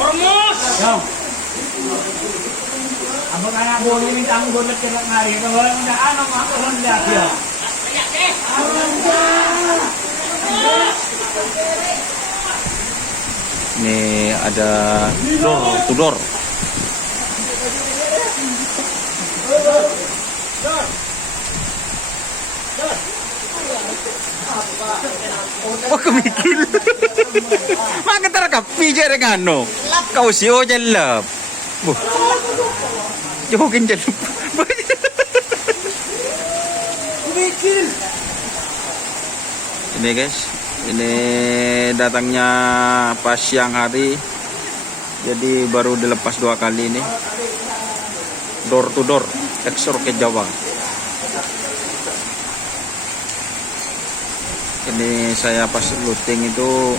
Ormos. Abang anak boleh minta anggur lekir ngari. Kalau ada anak aku rendah dia. Ini ada door to door. Oh kemikil. Maka tarakap pijay regano. Kau siyo jalap. Jokin jalap. Kumikil. Ini guys, ini datangnya pas siang hari. Jadi baru dilepas 2 kali ini. Door to door, eksor ke Jawa. Ini saya pas looting itu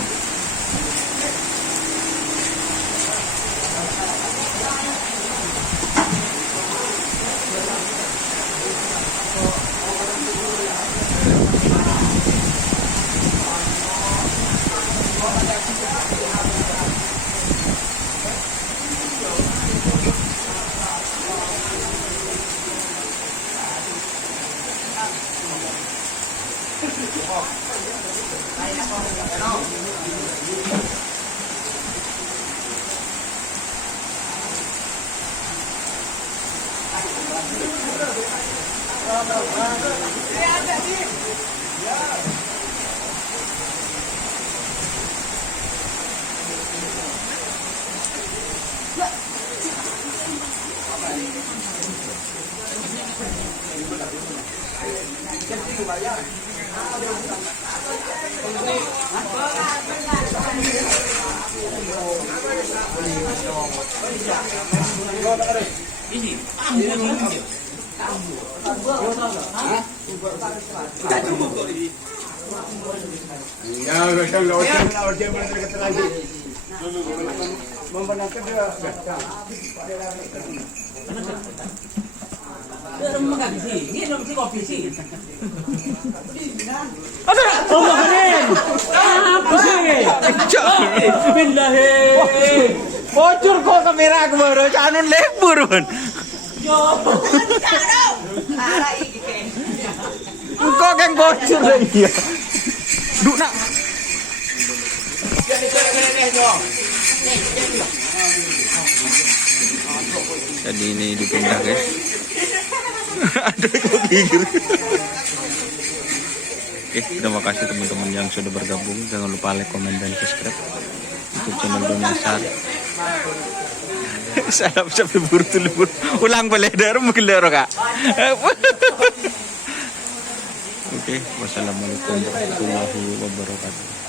bocor kok kamera aku baru canun lebur pun. Kok yang bocor lagi ya. Duk nak. Jadi ini dipindah guys. Ada kok gigir. Oke, terima kasih teman-teman yang sudah bergabung. Jangan lupa like, komen, dan subscribe untuk channel Dunia Sari. Salam sampai burtu-lebur. Ulang balik dari mungkin kak. Oke, wassalamualaikum warahmatullahi wabarakatuh.